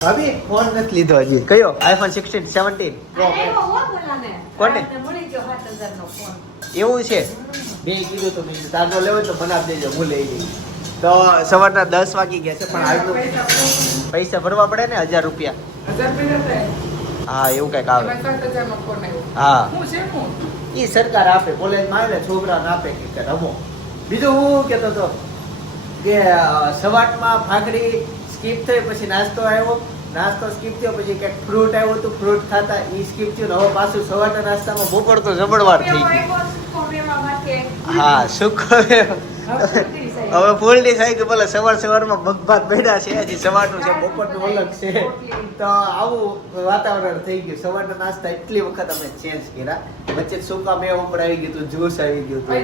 ભાભી ફોન નથી લીધો હજી. કયો? iPhone 16 17 Pro કોને એવું છે? મેં કીધું તો મેં તાજો લેવો તો બનાવી દેજો, હું લઈ લઈશ. તો સવારના 10 વાગી ગયા છે પણ હાલનું પૈસા ભરવા પડે ને 1000 રૂપિયા. હા એવું કઈક આવે. હા ઈ સરકાર આપે, કોલેજમાં આવે ને છોકરાને આપે કે રમો. બીજું હું કહેતો હતો કે સવારમાં ભાખરી સ્કીપ થઈ, પછી નાસ્તો આવ્યો, નાસ્તો સ્કીપ થયો, પછી કંઈક ફ્રૂટ આવ્યું હતું, ફ્રૂટ ખાતા ઈ સ્કીપ થયું. હવે પાછું સવારના નાસ્તામાં બપોર તો જબરવાર થઈ ગઈ. હા સુખો હવે ફૂલ ડીશ આવી ગઈ. બોલે સવારમાં મગભાત બેઠા છે, હજી સવારનું છે, બપોરનું અલગ છે. તો આવું વાતાવરણ થઈ ગયું. સવારના નાસ્તા એટલી વખત અમે ચેન્જ કર્યા. વચ્ચે સૂકા મેવા ઉપર આવી ગયું હતું, જ્યુસ આવી ગયું હતું.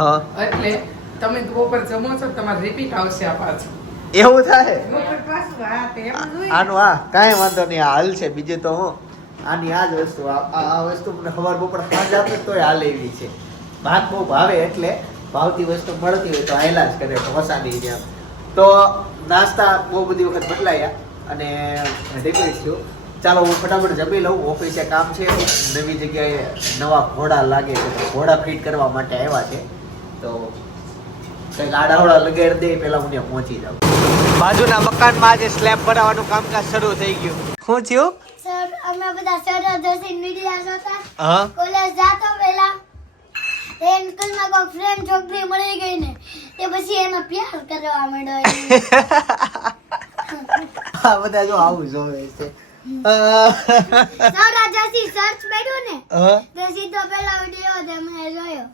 હા એટલે તમે બપોર જમો છો, તમારે રિપીટ આવશે આ પાછું. એવું થાય આનું. હા કાંઈ વાંધો નહીં, હાલ છે. બીજું તો હું આની આ જ વસ્તુ, આ વસ્તુ મને સવાર બપોર સાંજ આપે તોય હાલ એવી છે. ભાત બહુ ભાવે એટલે ભાવતી વસ્તુ મળતી હોય તો હાયલા જ કરે વસાડી જેમ. તો નાસ્તા બહુ બધી વખત બદલાયા અને રિપીટ થયું. ચાલો હું ફટાફટ જમી લઉં. ઓફિસે કામ છે, નવી જગ્યાએ નવા ઘોડા લાગે છે, ઘોડા ફિટ કરવા માટે આવ્યા છે. તો કંઈક આડાવડા લગાડી દે પેલા હું ત્યાં પહોંચી જાઉં. બાજુના મકાનમાં આજે સ્લેબ ભરાવાનું કામકાજ શરૂ થઈ ગયું. શું થયું? સર અમે બધા સર દર્શન મીડિયા હતા. હા કોલેજ જાતો પહેલા એ સ્કૂલમાં કોઈ ફ્રેન્ડ છોકરી મળી ગઈ ને તે પછી એમાં પ્યાર કરવા માંડ્યો. આ બધા જો આવું જોવે છે. સર જસી સર્ચ કર્યું ને તો સીધો પેલા વિડિયો જ મેં જોયો.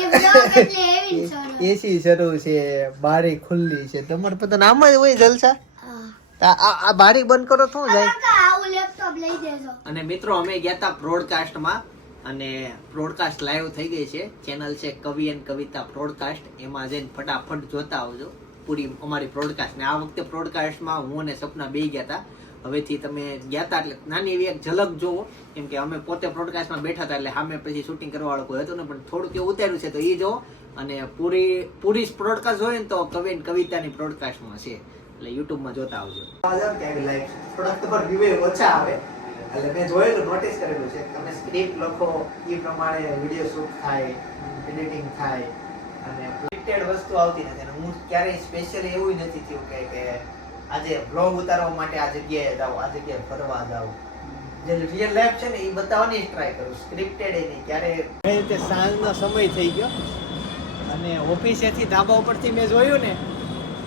એ બ્લોગ એટલે એવી સર એસી શરૂ છે, બારી ખુલ્લી છે. તમારે પતા નામ જ હોય જલસા. આ બારી બંધ કરો શું જાય. આવું લેપટોપ લઈ દેજો. અને મિત્રો અમે ગયા હતા બ્રોડકાસ્ટમાં અને બ્રોડકાસ્ટ લાઈવ થઈ ગઈ છે. ચેનલ છે કવિ એન્ડ કવિતા બ્રોડકાસ્ટ. એમાં જઈને ફટાફટ જોતા આવજો પૂરી અમારી બ્રોડકાસ્ટ. ને આ વખતે બ્રોડકાસ્ટમાં હું અને સપના બે ગયા હતા. હવેથી તમે ગયા હતા એટલે નાની એવી એક ઝલક જોવો, કેમ કે અમે પોતે બ્રોડકાસ્ટમાં બેઠા હતા એટલે સામે પછી શૂટિંગ કરવા વાળો કોઈ હતું ને, પણ થોડુંક એવું ઉતાર્યું છે તો એ જોવો. અને પૂરી બ્રોડકાસ્ટ હોય ને તો કવિ એન્ડ કવિતાની બ્રોડકાસ્ટમાં છે, એટલે યુટ્યુબમાં જોતા આવજો. થોડાક તમારા વ્યૂ ઓછા આવે એટલે મેં જોયેલું, નોટિસ કરેલું છે. તમે સ્ક્રિપ્ટ લખો એ પ્રમાણે વિડીયો શૂટ થાય, એડિટિંગ થાય અને સ્ક્રિપ્ટેડ વસ્તુ આવતી નથી. અને હું ક્યારેય સ્પેશિયલી એવું નથી થયું કે આજે બ્લોગ ઉતારવા માટે આ જગ્યાએ જાવ, આ જગ્યાએ ફરવા જાવ. જે રિયલ લાઈફ છે ને એ બતાવવાની ટ્રાય કરું, સ્ક્રિપ્ટેડ એ નહીં. ક્યારે એ રીતે સાંજનો સમય થઈ ગયો અને ઓફિસેથી ધાબા ઉપરથી મેં જોયું ને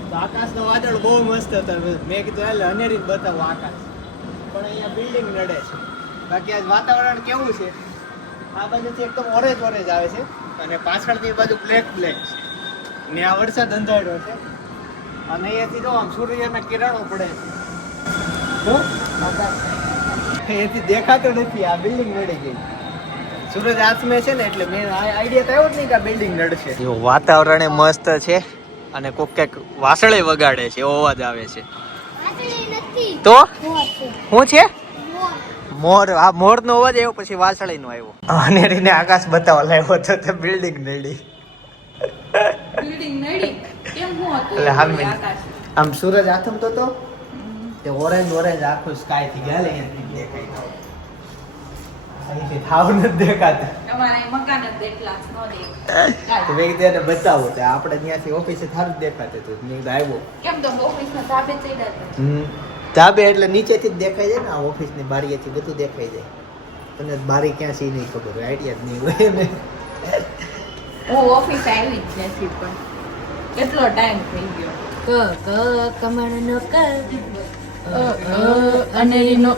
તો આકાશનો વાદળ બહુ મસ્ત હતો. મેં કીધું એટલે અનેરી બતાવો આકાશ, પણ અહીંયા બિલ્ડિંગ નડે છે. બાકી આજ વાતાવરણ કેવું છે, આ બાજુથી એકદમ ઓરેન્જ ઓરેન્જ આવે છે અને પાછળથી બાજુ બ્લેક બ્લેક છે ને આ વરસાદ અંધાર્યો છે. અને અહીંયાથી જો આમ સૂર્યના કિરણો પડે છે, અહીંયાથી દેખાતું નથી. આ બિલ્ડિંગ નડી ગઈ, સૂરજ આસમે છે ને એટલે મેં આઈડિયા તો આવ્યો જ નહીં કે આ બિલ્ડિંગ નડશે. વાતાવરણ મસ્ત છે અને કોક કઈક વાસળે વગાડે છે, એવો અવાજ આવે છે. તો શું છે? મોર. આ મોર નો અવાજ આવ્યો, પછી વાસળી નો આવ્યો. અને રીને આકાશ બતાવવા લાવ્યો તો તે બિલ્ડિંગ નડી. એટલે આમ સૂરજ આથમતો તો તે ઓરેન્જ ઓરેન્જ આખું સ્કાય થી ગયા લે દેખાય. અહીંથી થાવ નથી દેખાતું. તો મેં કીધું એને બતાવો તો આપણે ત્યાંથી ઓફિસે થારું જ દેખાતું હતું. મેં કીધું આવ્યો ધાબે એટલે નીચેથી જ દેખાય જાય ને. આ ઓફિસની બારીએથી બધું દેખાઈ જાય. તને બારી ક્યાં છે નહીં ખબર હોય, આઈડિયા જ નહીં હોય ને. હું ઓફિસ આવી જ નથી પણ કેટલો ટાઈમ થઈ ગયો. કમળનો અનેરીનો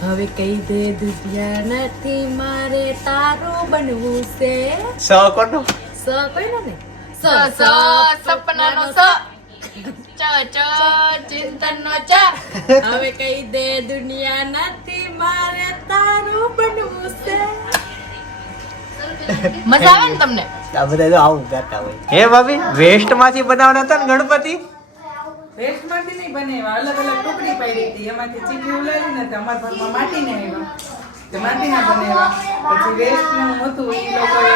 હવે કહી દે દુધિયા નથી મારે તારું બનવું છે. સ કોનો? સ કોઈનો ને સ સપનાનો સ ચ ચિંતનનો ચ હવે કહી દે દુનિયા નથી મારે તારું બનવું છે. મજા આવે ને તમને? આ બધા તો આવું ગાતા હોય. હે ભાભી, વેસ્ટ માંથી બનાવવાના હતા ને ગણપતિ? વેસ્ટ માંથી નહીં બનાવ્યા, અલગ અલગ ટુકડી પાડી હતી, એમાંથી ચીકી ઉલાડી ને અમારા ઘરમાં માટીને આવ્યા તે માટીના બનાવ્યા. પછી વેસ્ટ નું હતું એ લોકોએ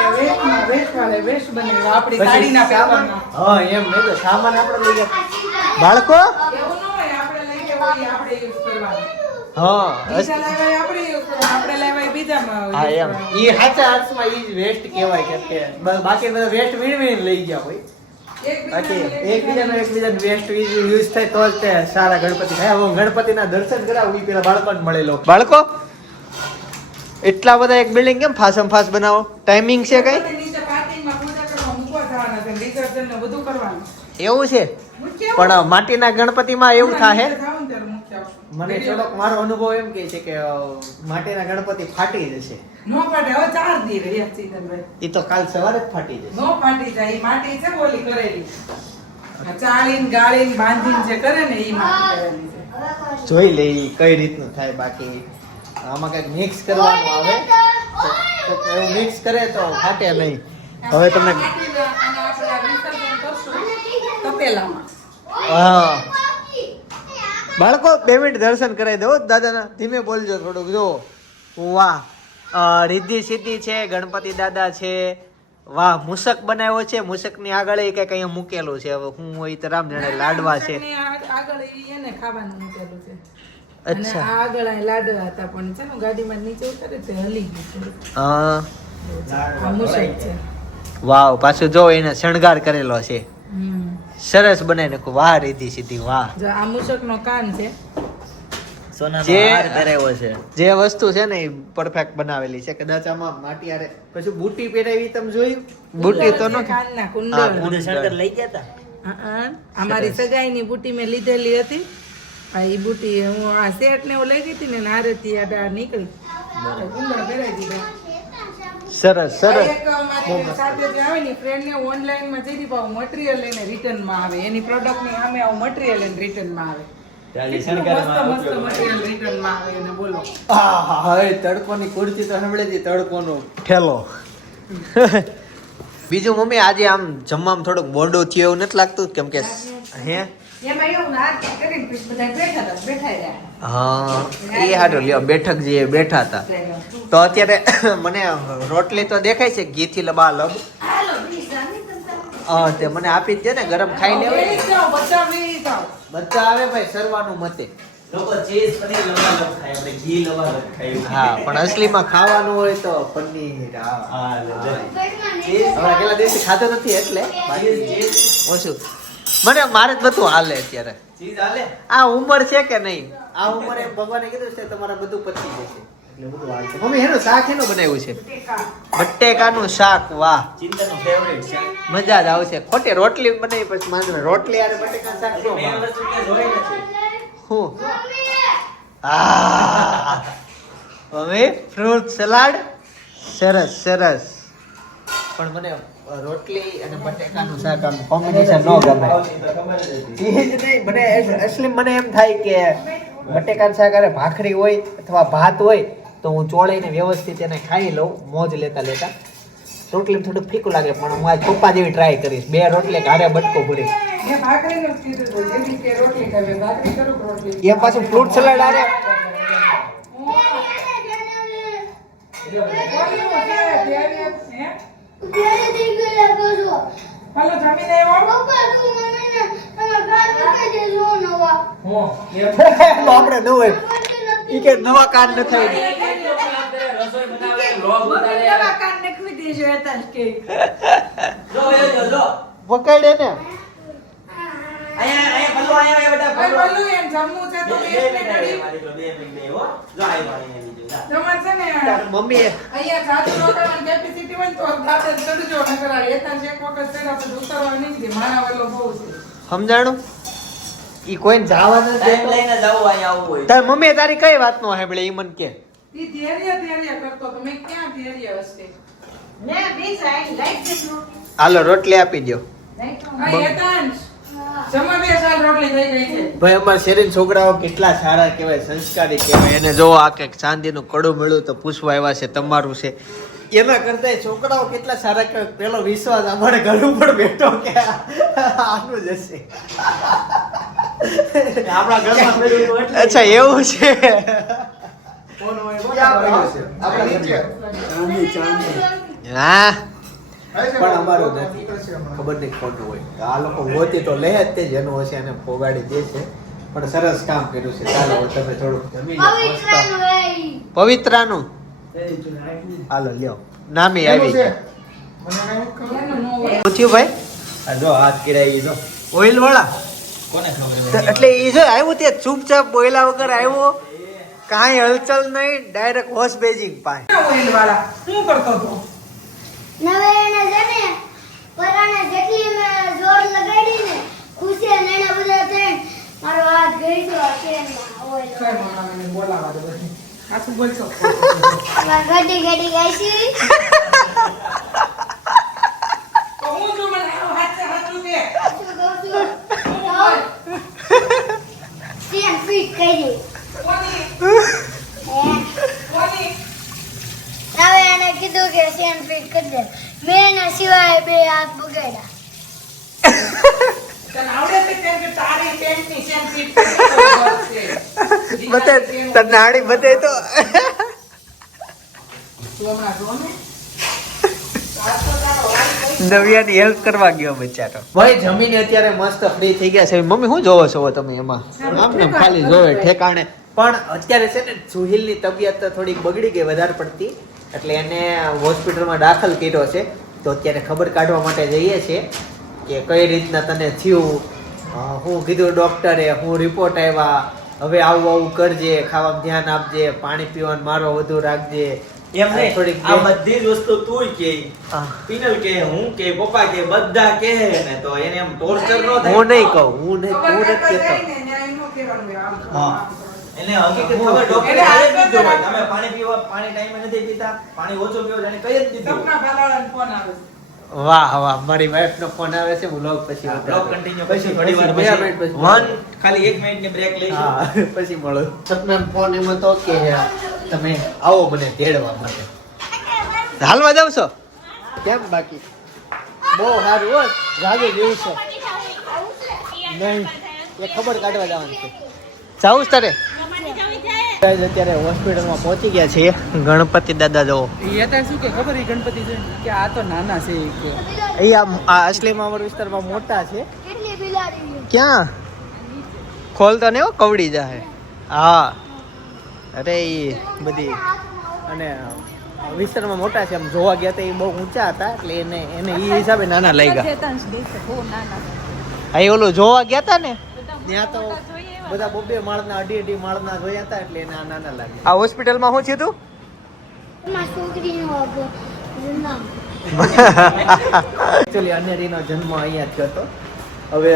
વેસ્ટ બનાવ્યા આપણી સાડીના પેપરમાં. હા એમ નહીં તો સામાન આપણે લઈ ગયા. બાળકો હોય એ આપણે યુઝ કરવાનો. હા બીજા લાવ્યા એ આપણે યુઝ કરવાનો, આપણે લાવ્યા એ બીજામાં હા use એમ કરવાનો. ઈ સાચા અર્થમાં ઈ જ વેસ્ટ કહેવાય કેમ કે બાકી બધા વેસ્ટ વીણ લઈ ગયા હોય બાકી એકબીજાનો વેસ્ટ યુઝ થાય તો જ તે સારા ગણપતિ થાય. હું ગણપતિના દર્શન કરાવું ઈ પેલા બાળકોને મળેલો. બાળકો એટલા બધા એક બિલ્ડિંગ કેમ ફાસમ ફાસ બનાવો? ટાઈમિંગ છે કઈ? નીચે પાર્કિંગમાં પૂજા કરવા મૂકવા જવાના છે, વિસર્જન ને બધું કરવાનું. એવું છે મૂક્યા પણ માટીના ગણપતિમાં એવું થાય નીચે જાઓ ને ત્યારે મૂક્યા આવશું. મને થોડોક મારો અનુભવ એમ કે છે કે માટીના ગણપતિ ફાટી જશે. નો ફાટે, હવે 4 દી રહ્યા ચિંતનભાઈ. ઈ તો કાલ સવારે જ ફાટી જશે. નો ફાટી જાય, ઈ માટી છે બોલી કરેલી. આ ચાળીને ગાળીને બાંધીને જે કરે ને ઈ માટી કરેલી છે. જોઈ લે ઈ કઈ રીતનું થાય. બાકી આમાં કઈક મિક્સ કરવાનું આવે તો એવું મિક્સ કરે તો ફાટે નહીં. હવે તમને માટીના અને આપણે આ વિસર્જન કરશું તપેલામાં. હા બાળકો 2 મિનિટ દર્શન કરાવી દો દાદાના. ધીમે બોલજો થોડુંક. જો વાહ રિદ્ધિ સિદ્ધિ છે, ગણપતિ દાદા છે. વાહ મૂષક બનાવ્યો છે. મૂષકની આગળ એ કઈક અહીંયા મૂકેલું છે. હવે હું હોય તો રામ જાણે લાડવા છે. ને આગળ ઈ એને ખાવાનું મૂકેલું છે. અને અચ્છા આ આગળ આ લાડવા હતા પણ છે ને ગાડીમાં નીચે ઉતરે તે હલી ગયું થોડું. હા આ મૂષક છે. વાવ પાછું જો એને શણગાર કરેલો છે. હમ. સરસ બનાવી નાખું. વાહ રિદ્ધિ સિદ્ધિ વાહ. જો આ મૂષકનો કાન છે. જે વસ્તુ છે ને એ પરફેક્ટ બનાવેલી છે. કદાચ આમાં માટી આરે પછી બુટી પહેરાવી તમે જોયું? બુટી તો ન કાનના કુંડળ. કુંડળ. અમારી સગાઈની બુટી મેં લીધેલી હતી. આ ઈ બુટી હું આ સેટ ને એવું લઈ ગઈ હતી ને નારેથી આ નીકળી કુંડળ પહેરાવી દીધો. સરસ સરસ. એક મારી સાથે જે આવે ને ફ્રેન્ડ ને ઓનલાઈન માં જઈ ભાવ મટીરીયલ લઈને રિટર્ન માં આવે. એની પ્રોડક્ટ ની સામે આવું મટીરીયલ લઈને રિટર્ન માં આવે. મસ્ત મસ્ત મટીરીયલ રિટર્ન માં આવે અને બોલો. તડકોની કુર્તી તો સાંભળે છે. તડકોનો ઠેલો. બીજું મમ્મી આજે આમ જમવામાં થોડુંક મોડું થયું એવું નથી લાગતું? કેમ કે હે એમાં એવું ના કરીને પછી બધા બેઠા રહ્યા. હા એ હારું લ્યો બેઠક જે બેઠા હતા તો અત્યારે મને રોટલી તો દેખાય છે ઘીથી લબાલબ. હા તે મને આપી જ દે ને ગરમ ખાઈ લેવાય. વેરી જાઓ બધા વેરી જાઓ. બધા આવે ભાઈ સરવાનું મતે. લોકો ચીઝ પનીર લબાલબ ખાય, આપણે ઘી લબાલબ ખાય. હા પણ અસલીમાં ખાવાનું હોય તો પનીર. હા હા, લે. હવે કેટલા દિવસથી ખાતો નથી એટલે ઓછું. મને મારે જ બધું હાલે અત્યારે. ચીઝ હાલે. આ ઉંમર છે કે નહીં? આ ઉંમરે ભગવાને કીધું છે તમારા બધું પતી જશે એટલે બધું હાલશે. મમ્મી એનું શાક એનું બનાવ્યું છે? બટેકાનું શાક. વાહ ચિંતનનું ફેવરિટ છે. મજા જ આવશે. ખોટી રોટલી બનાવી પછી માંગને રોટલી આરે બટેકાનું શાક નો મેં ભાવે. વસ્તુ ક્યાં જોઈ નથી. હું હવે ફ્રૂટ સલાડ સરસ સરસ. પણ મને રોટલી અને બટેકાનું શાક આમ કોમ્બિનેશન ન ગમે. એ જ નહીં મને અસલી મને એમ થાય કે બટેકાનું શાક અરે ભાખરી હોય અથવા ભાત હોય તો હું ચોળીને વ્યવસ્થિત એને ખાઈ લઉં મોજ લેતા લેતા. રોટલી થોડુંક ફીકું લાગે પણ હું આજ પપ્પા જેવી ટ્રાય કરીશ. 2 રોટલી ઘારે બટકો ભરી મેં ભાખરીનું જ કીધું હતું. જેવી કે રોટલી ખાવી ભાખરી કરું કે રોટલી. એ પાછું ફ્રૂટ સલાડ આરે. કોલીનું છે, ત્યારે, હે? ત્યારે થઈ ગયેલા કરો. હાલો જમીને આવ્યો? પપ્પા તું મને તમે કાન મૂકી દેજો નવા. આપણે ન હોય ઈ કે નવા કાન ન થાય. રસોઈ બનાવે, લોગ ઉતારે. નવા કાન નખવી દેજો એતા જ કે. જો. પકડે ને અહીંયા ભલો અહીંયા બેટા ભાઈ ભલો. બોલું એમ જમવું છે તો બે બે મિનિટ મિનિટ આવી, અડી. મારી તો 2 મિનિટ બે, હો. જો આવ્યો અહીંયા બીજો. જા. તમારે છે ને તાર મમ્મી અહીંયા જાતું રોકાવાની કેપેસિટી હોય ને તો દાદા ચડજો નકર આ એતા જ એક વખત ચડ્યા પછી ઉતરવા નહીં દે. મારા વાલો બહુ છે. સમજાણું? ઈ કોઈને જવા ન ટાઈમ દે. લઈને જાવું અહીંયા આવવું હોય. તાર મમ્મી તારી કઈ વાત નો સાંભળે ઈ મને કે. ઈ ધૈર્ય કરતો તો મેં ક્યાં ધૈર્ય હશે. હાલો રોટલી આપી દો. આ એતાંશ જમા 2 સાલ રોટલી થઈ ગઈ છે. ભાઈ અમારા શેરીના છોકરાઓ કેટલા સારા કહેવાય, સંસ્કારી કહેવાય. એને જો આ કે ચાંદીનું કડું મળ્યું તો પૂછવા આવ્યા છે તમારું છે. એના કરતા છોકરાઓ કેટલા સારા કહેવાય. પેલો વિશ્વાસ અમારે ઘર ઉપર બેઠો કે આનું જ હશે. આપણા ઘરમાં પડ્યું હતું એટલે. અચ્છા એવું છે. હા પણ અમારું નથી. ખબર નહીં ખોટું હોય. આ લોકો ગોતી તો લે જ તે જેનું હશે એને ફોગાડી દે છે. પણ સરસ કામ કર્યું છે. ચાલો તમે થોડુંક જમી લો. પવિત્રનું એ. પવિત્રાનું હાલો લ્યો નામી આવી મને કઈ એનું ન હોય. પૂછ્યું ભાઈ આ જો હાથ કિરાઈ જો ઓઇલ વાળા કોને તો ખબર એટલે એ જો આવ્યું તે ચૂપચાપ બોયલા વગર આવ્યો કાંઈ હલચલ નહીં ડાયરેક્ટ હોશ બેજિંગ પાસે ઓઇલ વાળા શું કરતો હતો? નવે એને છે ને પરાણે જેટલી મેં જોર લગાડી ને ખુશી અને એના બધા થઈને મારો હાથ ગઈ ગયો ટ્રેનમાં ઓઇલ કઈ મારા મને બોલાવા દે બધી. આ શું બોલશો? ઘટી ઘટી ગઈ છી તો હું જો મને આવું હાથે હાથું કે. શું કહું છું સેમ ફિટ કરી કોની? કોની? હવે એને કીધું કે સેમ ફિટ કરી દે મેં એના સિવાય બે હાથ બગાડ્યા તને આવડે છે કેમ કે તારી પેન્ટની સેમ ફિટ કરી છે. બતે તને આડી બતે તો તું હમણાં જો ને. નવિયાની હેલ્પ કરવા ગયો બચારો ભાઈ જમીને અત્યારે મસ્ત ફ્રી થઈ ગયા છે મમ્મી શું જોવો છો તમે એમાં આમ ને ખાલી જોવે ઠેકાણે પણ અત્યારે છે ને સુહિલની તબિયત થોડીક બગડી ગઈ વધારે પડતી એટલે એને હોસ્પિટલમાં દાખલ કર્યો છે તો અત્યારે ખબર કાઢવા માટે જઈએ છીએ કે કઈ રીતના તને થયું હું કીધું ડોક્ટરે હું રિપોર્ટ આવ્યા હવે આવું આવું કરજે ખાવામાં ધ્યાન આપજે પાણી પીવાનું મારો વધુ રાખજે એમ નહીં થોડીક આ બધી જ વસ્તુ તું કે હા. પિનલ કે હું કે પપ્પા કે બધા કે ને તો એને એમ ટોર્ચર ન થાય હું નહીં કહું હું નથી ખબર કહેતો જાય ને, ન્યાય નો કહેવાનું હોય, આમ કરો, હા. આમ કરો. એને હકીકત ખબર ડોક્ટરે એને કહી જ હાથ દીધું હોય. પકડ તમે પાણી પીવા પાણી ટાઈમે નથી પીતા પાણી ઓછો પીવો જાણે કહી જ દીધું સપના ભાલાળાનો ફોન આવે છે. વાહ વાહ મારી વાઈફ નો ફોન આવે છે વ્લોગ પછી બ્લોગ કન્ટિન્યુ પછી થોડી વાર બે મિનિટ પછી પછી વન ખાલી 1 મિનિટની બ્રેક લઈશું હા પછી મળો સપના ફોન એમ હતો કે તમે આવો મને તેડવા માટે હાલવા જાવ છો કેમ બાકી બહુ સારું હો રાગે જેવું છે નહીં એ ખબર કાઢવા જવાનું છે જાવું જ તારે Guys, અત્યારે હોસ્પિટલમાં પહોંચી ગયા છીએ ગણપતિ દાદા જો એ અત્યારે શું કે ખબર એ ગણપતિ છે કે આ તો નાના છે એ કે અહીંયા આ અસલીમાં અમારા વિસ્તારમાં મોટા છે કેટલી બિલાડી ક્યાં ખોલતા ને કવડી જાય હા અરે એ બધી અને વિસ્તારમાં મોટા છે આમ જોવા ગયા હતા એ બહુ ઊંચા હતા એટલે એને એને એ હિસાબે નાના લાગ્યા હા એ ઓલું જોવા ગયા હતા ને ત્યાં તો બધા બબે માળના અઢી માળના જોયા હતા એટલે એને આ નાના લાગ્યા આ હોસ્પિટલમાં શું થયું માં છોકરીનો જન્મ એકચ્યુઅલી અનેરીનો જન્મ અહીંયા જ થયો હતો હવે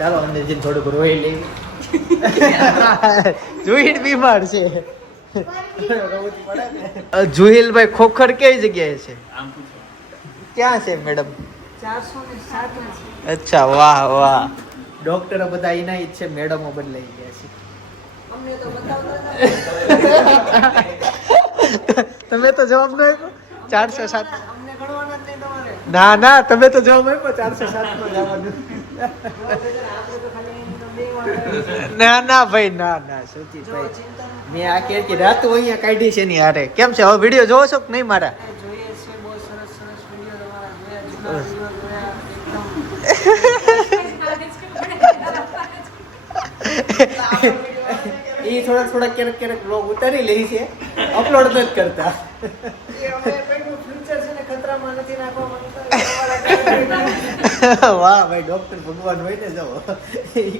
ચાલો અનેરીને થોડુંક રોઈ લેવી જુહિલ બીમાર છે જુહિલભાઈ ખોખર કઈ જગ્યાએ છે ક્યાં છે મેડમ 407 અચ્છા વાહ વાહ ડોક્ટરો બધા એના જ છે મેડમો બદલાઈ ગયા છે અમને તો બતાવતા તમે તો જવાબ ન આપ્યો 407 અમને ગણવાના જ નહીં તમારે ના ના તમે તો જવાબ આપ્યો 407 માં જવાનું ના ના ભાઈ ના ના સચિન ભાઈ મેં આ કે રાત અહીંયા કાઢી છે ની હારે કેમ છે હવે વિડિયો જોવો છો કે નહીં મારા જોઈએ છે બહુ સરસ સરસ વિડિયો તમારા એ થોડા ક્યારેક બ્લોગ ઉતારી લે છે અપલોડ નથી કરતા વાહ ભાઈ ડોક્ટર ભગવાન હોય ને જાઓ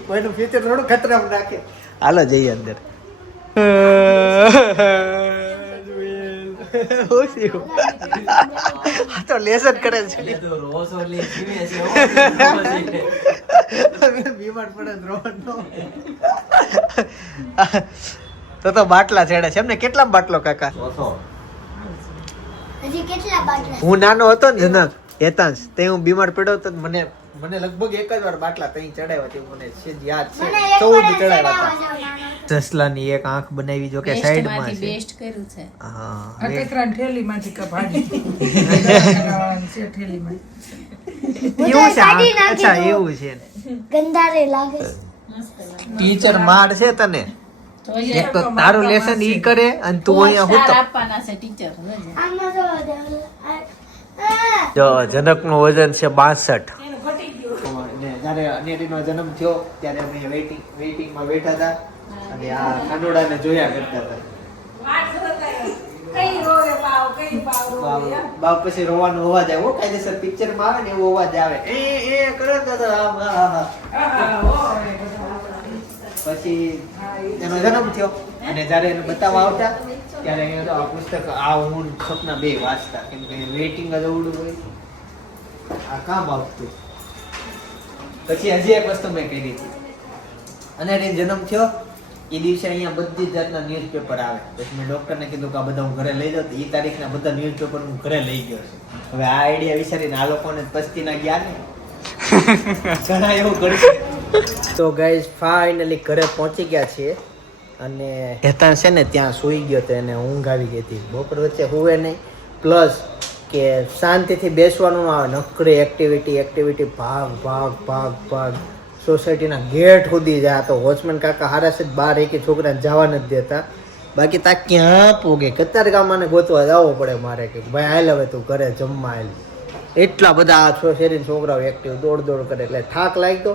કોઈનું ફ્યુચર થોડું ખતરામાં નાખે હાલો જઈએ અંદર તો લેસન કરે છે તો રોસો લે જીવે છે બીમાર પડે રોવાનો તો બાટલા ચડે છે એમને કેટલા બાટલો કાકા હજી કેટલા બાટલા હું નાનો હતો ને જનક હેતાંશ તે હું બીમાર પડ્યો તો મને લગભગ એક જ વાર બાટલા તઈ ચડાવ્યા તે મને છે યાદ છે 14 ચડાવ્યા હતા જસલાની એક આંખ બનાવી જો કે સાઈડમાં છે બેસ્ટ કર્યું છે હા અટેકરાન થેલીમાંથી કપાડી છે થેલીમાં એવું છે આંખ? અચ્છા એવું છે ગંધારે લાગે ટીચર માર છે તને એક તો તારું લેસન ઈ કરે અને તું અહીંયા હું તો આપવાના છે ટીચર આમાં જો જો જનક નું વજન છે 62 જ્યારે અનેરીનો જન્મ થયો ત્યારે અમે વેઇટિંગમાં બેઠા હતા અને આ કાનુડાને જોયા કરતા હતા. કઈ રોવે પાવ, કઈ પાવ રોવે એમ. બાપ પછી રોવાનો અવાજ આવે, હો કાયદેસર પિક્ચરમાં આવે ને એવો અવાજ આવે, એ કરે તો આમ, હા. પછી એનો જન્મ થયો અને જ્યારે એને બતાવવા આવતા ત્યારે એને તો આ પુસ્તક આ હું સપના બે વાંચતા, કેમ કે વેઇટિંગ જ અવડું હોય, આ કામ આવતું. પછી હજી એક વસ્તુ મેં કરી હતી, અને એને જન્મ થયો એ દિવસે અહીંયા બધી જ જાતના ન્યૂઝપેપર આવે. પછી મેં ડૉક્ટરને કીધું કે આ બધા હું ઘરે લઈ જાઉં, તો એ તારીખના બધા ન્યૂઝપેપર હું ઘરે લઈ ગયો છું. હવે આ આઈડિયા વિચારીને આ લોકોને પસ્તીના ગયા ને ઘણા એવું કરશે. તો ગાઈઝ ફાઇનલી ઘરે પહોંચી ગયા છીએ અને હેતાન છે ને ત્યાં સૂઈ ગયો તો એને ઊંઘ આવી ગઈ હતી. બપોર વચ્ચે હુવે નહીં, પ્લસ કે શાંતિથી બેસવાનું ના આવે, નકરી એક્ટિવિટી ભાગ સોસાયટીના ગેટ સુધી જાય. તો વોચમેન કાકા હારા છે, બહાર એક છોકરાને જવા નથી દેતા, બાકી તા ક્યાં પોગે કતારગામને ગોતવા જવો પડે મારે કે ભાઈ હાલ હવે તું ઘરે જમવા હાલ. એટલા બધા આ શેરીના છોકરાઓ એક્ટિવ દોડ કરે એટલે થાક લાગ્યો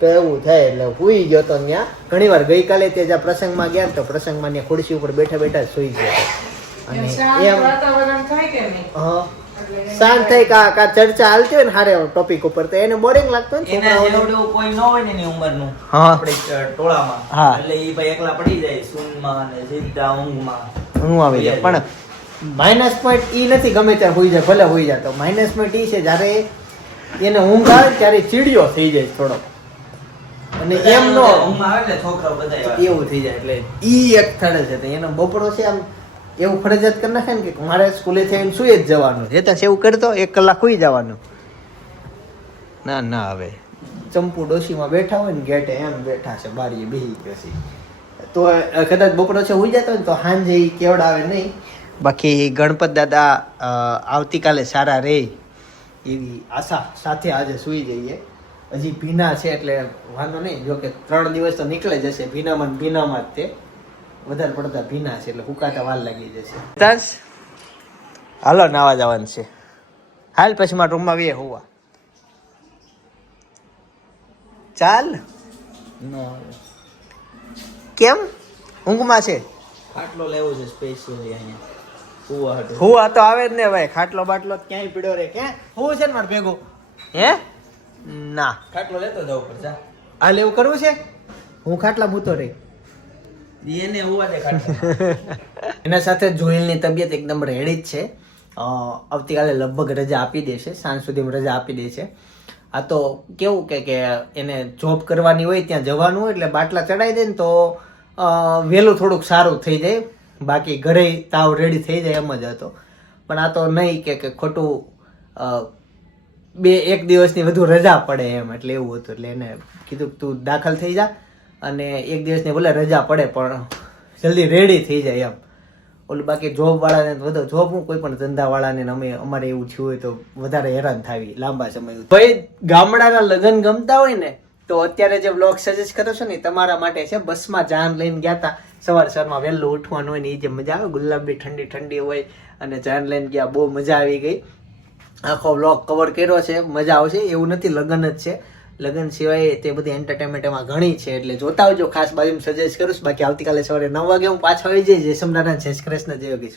તો એવું થાય એટલે સૂઈ ગયો તો ત્યાં. ઘણીવાર ગઈકાલે તે જ્યાં પ્રસંગમાં ગયા તો પ્રસંગમાં ત્યાં ખુરશી ઉપર બેઠા સૂઈ ગયો અને એમ વાતાવરણ થાય કે નહીં? હા શાંત થઈ કા ચર્ચા હાલતી હોય ને હારે ટોપિક ઉપર તો એને બોરિંગ લાગતું હોય ને એના છોકરાઓને. જેવડું કોઈ ન હોય ને એની ઉંમરનું હા. આપણી ટોળામાં, હા. એટલે ઈ ભાઈ એકલા પડી જાય સૂનમાં અને સીધા ઊંઘમાં. હું આવી જાય પણ માઇનસ પોઈન્ટ ઈ નથી ગમે ત્યારે હોઈ જાય ભલે હોઈ જાય, તો માઇનસ પોઈન્ટ ઈ છે જ્યારે એને ઊંઘ આવે ત્યારે ચીડિયો થઈ જાય થોડો અને એમ નો ઊંઘમાં આવે એટલે છોકરાઓ બધા એવા. એવું થઈ જાય એટલે ઈ એક થડે છે. તો એનો બપોરો છે આમ એવું ફરજિયાત કરી નાખે ને કે મારે સ્કૂલે થઈને સુઈ જ જવાનું. રેતા એવું કરતો 1 કલાક સુઈ જવાનું. ના હવે ચંપુ ડોશીમાં બેઠા હોય ને ગેટે એમ બેઠા છે બારીએ બેહી બેસી, તો કદાચ બપોરો છે સુઈ જતો ને તો સાંજે ઈ કેવડાવે નહીં. બાકી ગણપત દાદા આવતીકાલે સારા રહે એવી આશા સાથે આજે સુઈ જઈએ. હજી ભીના છે એટલે વાંધો નહીં, જો કે 3 દિવસ તો નીકળે જશે ભીનામાં જ તે વધારે પડતા ભીના છે એટલે હુકાતા વાર લાગી જશે. હાલો નાવા જવાનું છે, હાલ પછી મારા રૂમમાં વે હોવા ચાલ. કેમ ઊંઘમાં છે? ખાટલો લેવો છે સ્પેશિયલી અહીંયા સુવા હાટુ. હુવા તો આવે જ ને ભાઈ, ખાટલો બાટલો ક્યાંય પીડ્યો રે ક્યાં હું છે ને મારે ભેગું હે ના. ખાટલો લેતો જાવ પર જા. હાલ એવું કરવું છે, હું ખાટલા મૂતો રહી. એને હોવા દે ખાટલો. એના સાથે જોઈલની તબિયત એકદમ રેડી જ છે. આવતીકાલે લગભગ રજા આપી દેશે, સાંજ સુધીમાં રજા આપી દેશે. આ તો કેવું કે એને જોબ કરવાની હોય ત્યાં જવાનું હોય એટલે બાટલા ચડાવી દે ને તો વહેલું થોડુંક સારું થઈ જાય, બાકી ઘરે તાવ રેડી થઈ જાય એમ જ હતો. પણ આ તો નહીં કે ખોટું 1 દિવસની વધુ રજા પડે એમ, એટલે એવું હતું. એટલે એને કીધું તું દાખલ થઈ જા અને 1 દિવસની ભલે રજા પડે પણ જલ્દી રેડી થઈ જાય એમ. ઓલું બાકી જોબ વાળાને વધુ જોબ હું કોઈ પણ ધંધા વાળાને અમારે એવું થયું હોય તો વધારે હેરાન થાવી લાંબા સમય. ભાઈ ગામડાના લગ્ન ગમતા હોય ને તો અત્યારે જે બ્લોગ સજેસ્ટ કરો છો ને તમારા માટે છે. બસમાં જાન લઈને ગયા હતા, સવારમાં વહેલું ઉઠવાનું હોય ને એ જે મજા આવે, ગુલાબી ઠંડી હોય અને જાન લઈને ગયા, બહુ મજા આવી ગઈ. આખો બ્લોગ કવર કર્યો છે, મજા આવશે. એવું નથી લગ્ન જ છે, લગ્ન સિવાય તે બધી એન્ટરટેનમેન્ટ એમાં ઘણી છે એટલે જોતા આવજો. ખાસ બાજુ સજેસ્ટ કરું છું. બાકી આવતીકાલે સવારે 9 વાગે હું પાછો આવી જઈશ. જય સમરાના જય શ્રી કૃષ્ણ, જય યોગેશ.